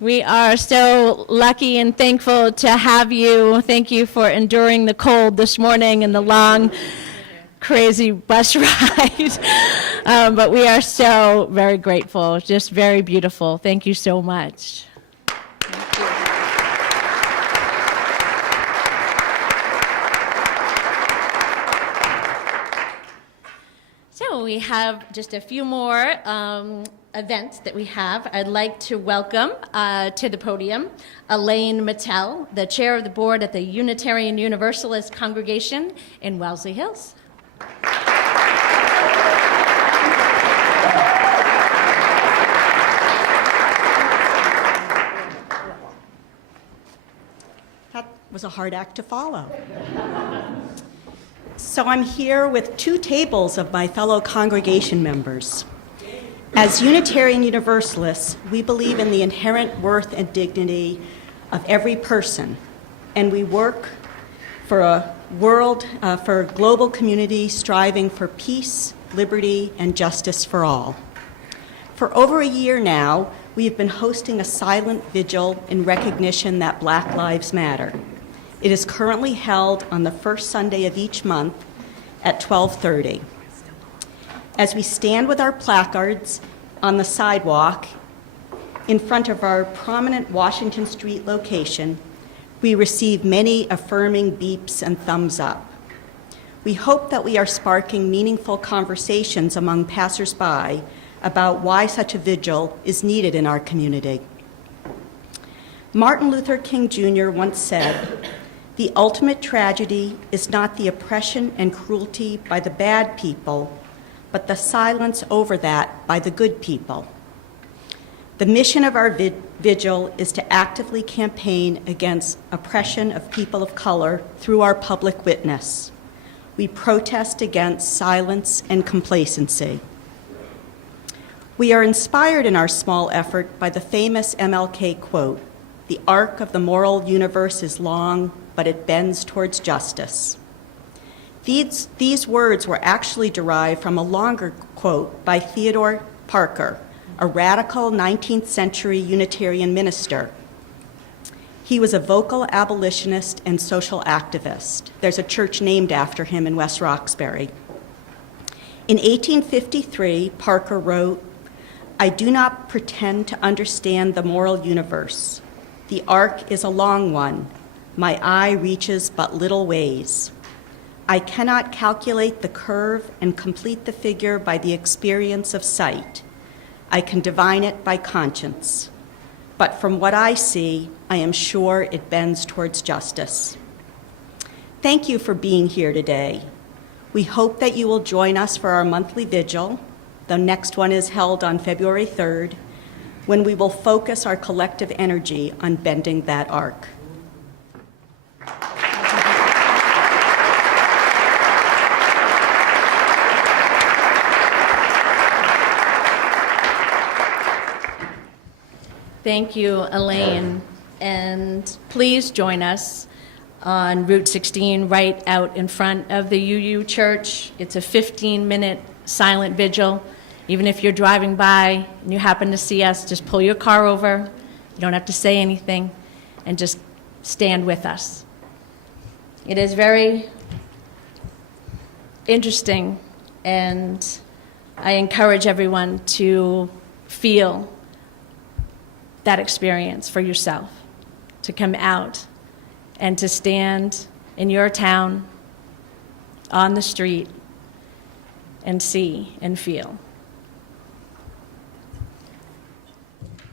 We are so lucky and thankful to have you. Thank you for enduring the cold this morning and the long, crazy bus ride. But we are so very grateful, just very beautiful. Thank you so much. So we have just a few more events that we have. I'd like to welcome to the podium Elaine Mattel, the chair of the board at the Unitarian Universalist Congregation in Wellesley Hills. That was a hard act to follow. So I'm here with two tables of my fellow congregation members. As Unitarian Universalists, we believe in the inherent worth and dignity of every person, and we work for a world, for a global community striving for peace, liberty, and justice for all. For over a year now, we have been hosting a silent vigil in recognition that Black Lives Matter. It is currently held on the first Sunday of each month at 12:30. As we stand with our placards on the sidewalk in front of our prominent Washington Street location, we receive many affirming beeps and thumbs up. We hope that we are sparking meaningful conversations among passersby about why such a vigil is needed in our community. Martin Luther King Jr. once said, "The ultimate tragedy is not the oppression and cruelty by the bad people, but the silence over that by the good people." The mission of our vigil is to actively campaign against oppression of people of color through our public witness. We protest against silence and complacency. We are inspired in our small effort by the famous MLK quote, "The arc of the moral universe is long, but it bends towards justice." These words were actually derived from a longer quote by Theodore Parker, a radical 19th century Unitarian minister. He was a vocal abolitionist and social activist. There's a church named after him in West Roxbury. In 1853, Parker wrote, "I do not pretend to understand the moral universe. The arc is a long one. My eye reaches but little ways. I cannot calculate the curve and complete the figure by the experience of sight. I can divine it by conscience. But from what I see, I am sure it bends towards justice." Thank you for being here today. We hope that you will join us for our monthly vigil. The next one is held on February 3rd, when we will focus our collective energy on bending that arc. Thank you, Elaine. And please join us on Route 16 right out in front of the UU Church. It's a 15-minute silent vigil. Even if you're driving by and you happen to see us, just pull your car over. You don't have to say anything, and just stand with us. It is very interesting, and I encourage everyone to feel that experience for yourself, to come out and to stand in your town, on the street, and see and feel.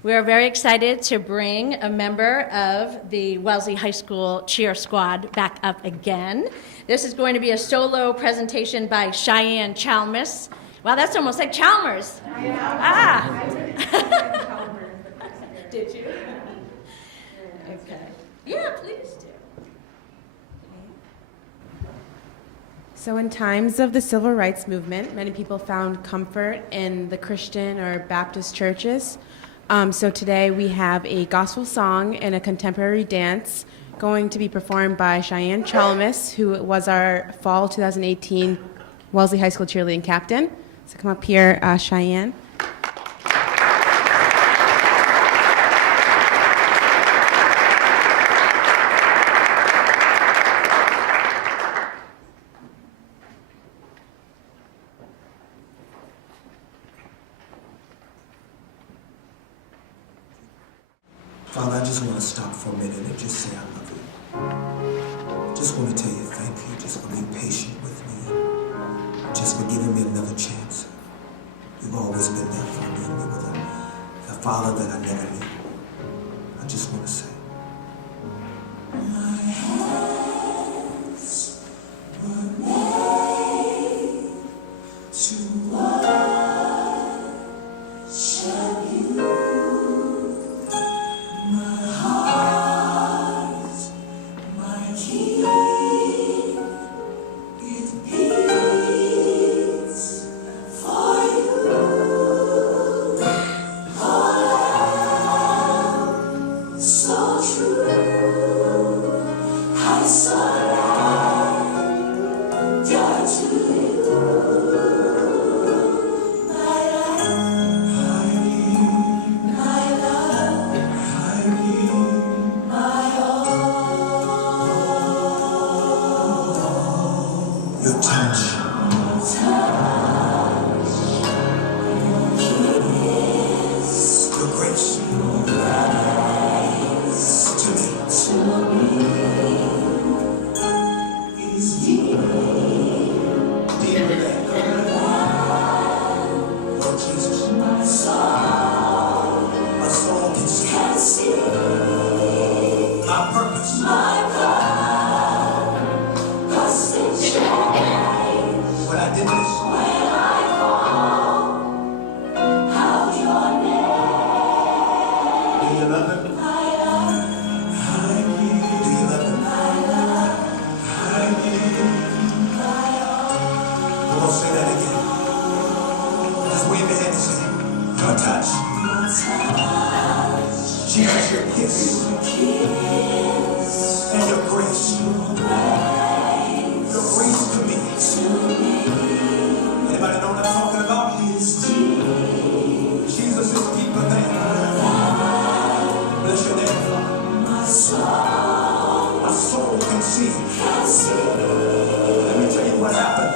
We are very excited to bring a member of the Wellesley High School cheer squad back up again. This is going to be a solo presentation by Cheyenne Chalmers. Wow, that's almost like Chalmers. Did you? Okay. Yeah, please do. So in times of the civil rights movement, many people found comfort in the Christian or Baptist churches. So today we have a gospel song and a contemporary dance going to be performed by Cheyenne Chalmers, who was our fall 2018 Wellesley High School cheerleading captain. So come up here, Cheyenne. Father, I just want to stop for a minute and just say I love you. Just want to tell you thank you. Just for being patient with me. Just for giving me another chance. You've always been there for me and me with a father that I never knew. I just want to say. My hands were made to worship you. What I did was your touch. Jesus, your kiss. And your grace. Your grace to me. Anybody know what I'm talking about? Jesus is deeper than. Bless your name, Father. My soul can see. Let me tell you what happened.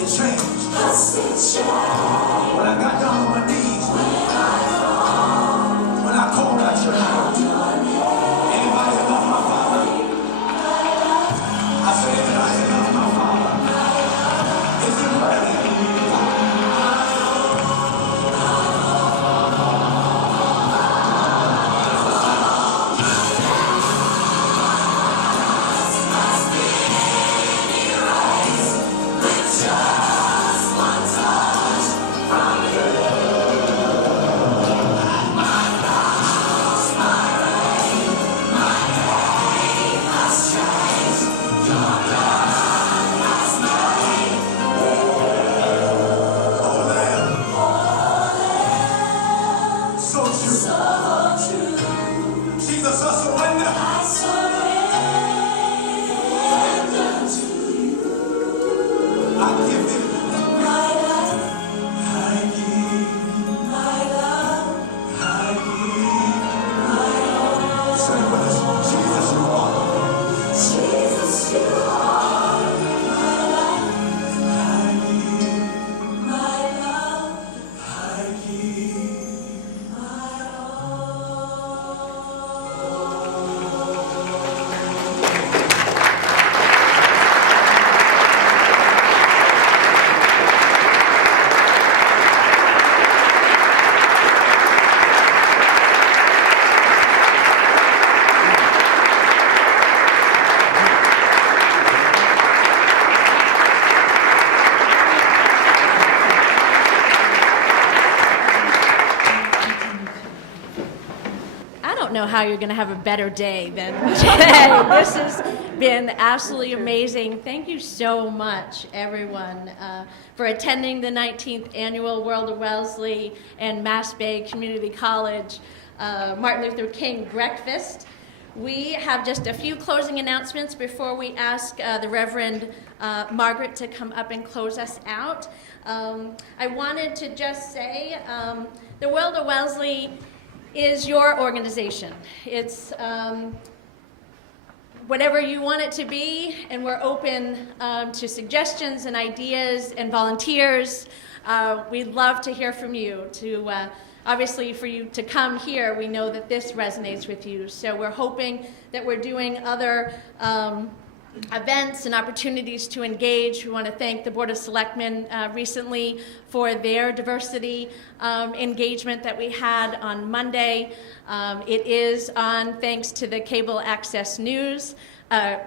It changed. When I got down on my knees. When I called out your name. Anybody love my Father? I said, anybody love my Father? Is it ready? Jesus, I surrender. I give it. My life. I give. My love. I give. My all. Say with us, Jesus, you are. Jesus, you are. My life. I give. My love. I give. My I don't know how you're going to have a better day than today. This has been absolutely amazing. Thank you so much, everyone, for attending the 19th Annual World of Wellesley and MassBay Community College Martin Luther King Breakfast. We have just a few closing announcements before we ask the Reverend Margaret to come up and close us out. I wanted to just say the World of Wellesley is your organization. It's whatever you want it to be, and we're open to suggestions and ideas and volunteers. We'd love to hear from you, obviously for you to come here. We know that this resonates with you, so we're hoping that we're doing other events and opportunities to engage. We want to thank the Board of Selectmen recently for their diversity engagement that we had on Monday. It is on thanks to the Cable Access News,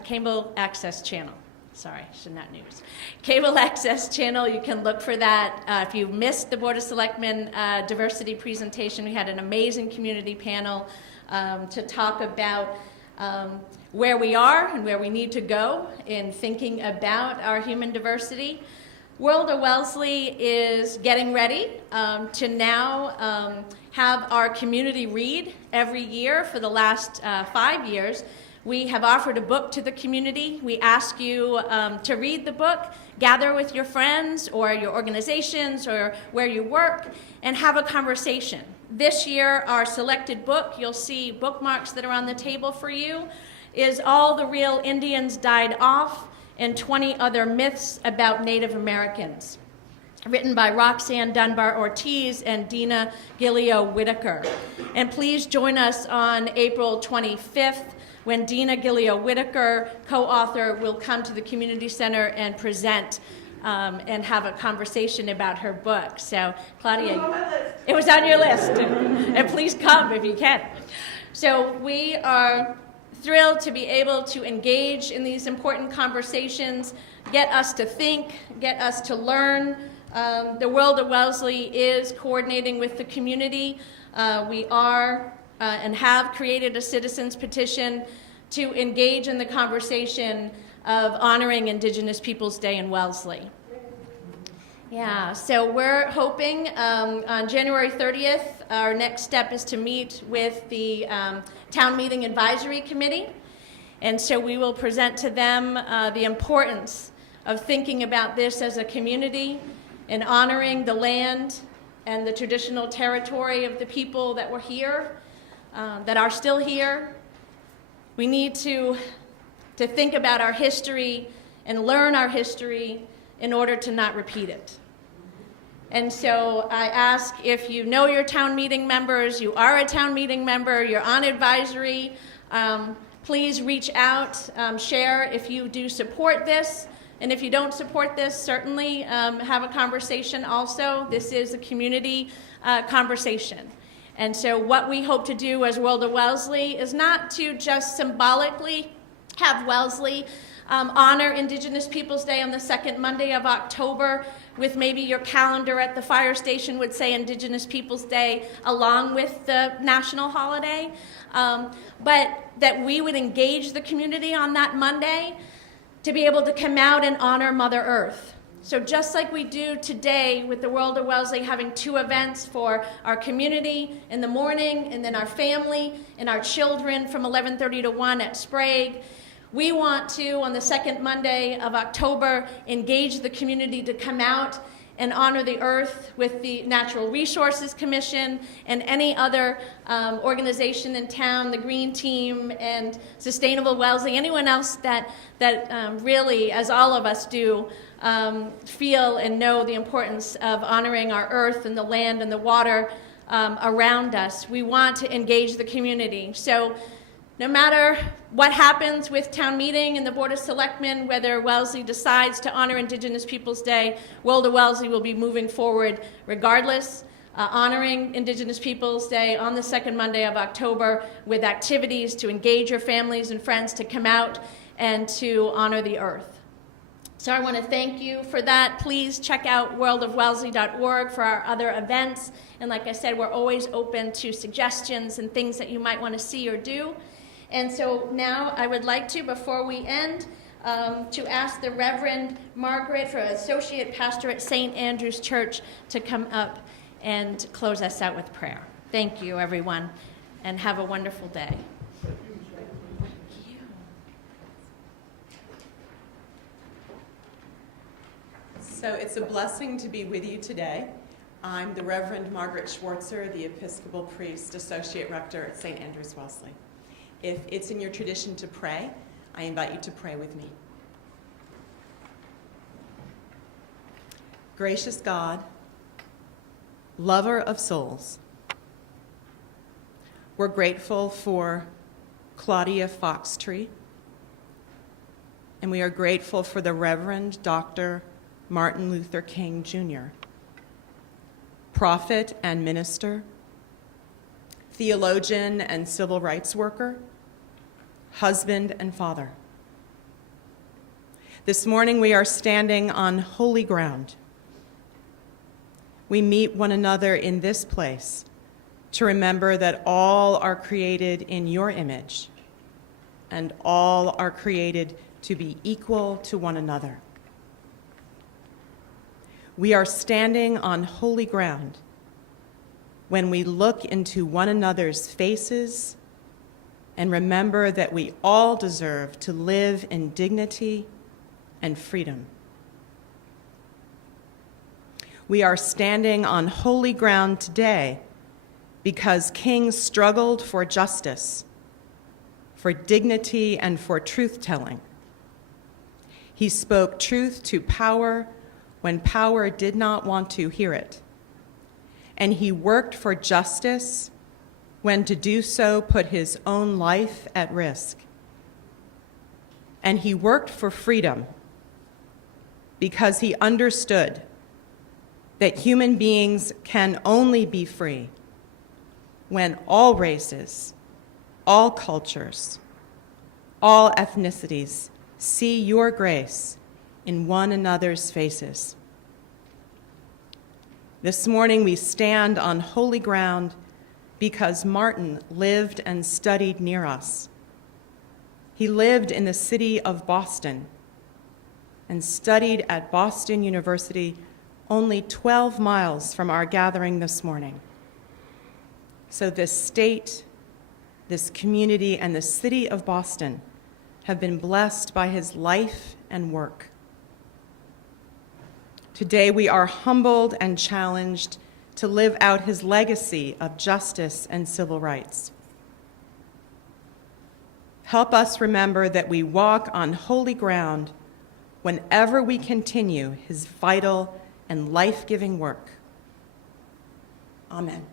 Cable Access Channel. Sorry, should not news. Cable Access Channel, you can look for that. If you missed the Board of Selectmen diversity presentation, we had an amazing community panel to talk about where we are and where we need to go in thinking about our human diversity. World of Wellesley is getting ready to now have our community read every year for the last 5 years. We have offered a book to the community. We ask you to read the book, gather with your friends or your organizations or where you work, and have a conversation. This year, our selected book, you'll see bookmarks that are on the table for you, is All the Real Indians Died Off and 20 Other Myths About Native Americans, written by Roxanne Dunbar Ortiz and Dina Gillio Whitaker. And please join us on April 25th when Dina Gillio Whitaker, co-author, will come to the community center and present and have a conversation about her book. So, Claudia, it was on your list. And please come if you can. So we are thrilled to be able to engage in these important conversations, get us to think, get us to learn. The World of Wellesley is coordinating with the community. We are and have created a citizens petition to engage in the conversation of honoring Indigenous Peoples Day in Wellesley. Yeah, so we're hoping on January 30th, our next step is to meet with the Town Meeting Advisory Committee. And so we will present to them the importance of thinking about this as a community and honoring the land and the traditional territory of the people that were here, that are still here. We need to think about our history and learn our history in order to not repeat it. And so I ask, if you know your town meeting members, you are a town meeting member, you're on advisory, please reach out, share if you do support this. And if you don't support this, certainly have a conversation also. This is a community conversation. And so what we hope to do as World of Wellesley is not to just symbolically have Wellesley honor Indigenous Peoples Day on the second Monday of October, with maybe your calendar at the fire station would say Indigenous Peoples Day along with the national holiday, but that we would engage the community on that Monday to be able to come out and honor Mother Earth. So just like we do today with the World of Wellesley having 2 events for our community in the morning and then our family and our children from 11:30 to 1 at Sprague, we want to, on the second Monday of October, engage the community to come out and honor the earth with the Natural Resources Commission and any other organization in town, the Green Team and Sustainable Wellesley, anyone else that really, as all of us do, feel and know the importance of honoring our earth and the land and the water around us. We want to engage the community. So no matter what happens with town meeting and the Board of Selectmen, whether Wellesley decides to honor Indigenous Peoples Day, World of Wellesley will be moving forward regardless, honoring Indigenous Peoples Day on the second Monday of October with activities to engage your families and friends to come out and to honor the earth. So I want to thank you for that. Please check out worldofwellesley.org for our other events. And like I said, we're always open to suggestions and things that you might want to see or do. And so now I would like to, before we end, to ask the Reverend Margaret, for Associate Pastor at St. Andrew's Church, to come up and close us out with prayer. Thank you, everyone, and have a wonderful day. So it's a blessing to be with you today. I'm the Reverend Margaret Schwartzer, the Episcopal Priest, Associate Rector at St. Andrew's Wellesley. If it's in your tradition to pray, I invite you to pray with me. Gracious God, lover of souls, we're grateful for Claudia Foxtree, and we are grateful for the Reverend Dr. Martin Luther King Jr., prophet and minister, theologian and civil rights worker, husband and father. This morning we are standing on holy ground. We meet one another in this place to remember that all are created in your image and all are created to be equal to one another. We are standing on holy ground when we look into one another's faces and remember that we all deserve to live in dignity and freedom. We are standing on holy ground today because King struggled for justice, for dignity, and for truth-telling. He spoke truth to power when power did not want to hear it. And he worked for justice when to do so put his own life at risk. And he worked for freedom because he understood that human beings can only be free when all races, all cultures, all ethnicities see your grace in one another's faces. This morning we stand on holy ground because Martin lived and studied near us. He lived in the city of Boston and studied at Boston University only 12 miles from our gathering this morning. So this state, this community, and the city of Boston have been blessed by his life and work. Today we are humbled and challenged to live out his legacy of justice and civil rights. Help us remember that we walk on holy ground whenever we continue his vital and life-giving work. Amen.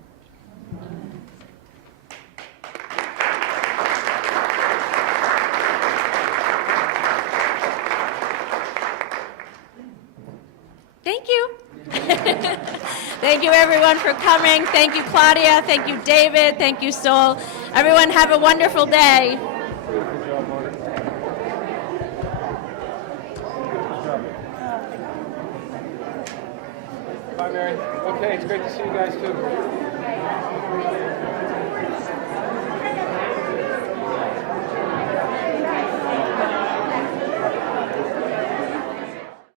Thank you. Thank you, everyone, for coming. Thank you, Claudia. Thank you, David. Thank you, Sol. Everyone, have a wonderful day. Bye, Mary. Okay, it's great to see you guys, too.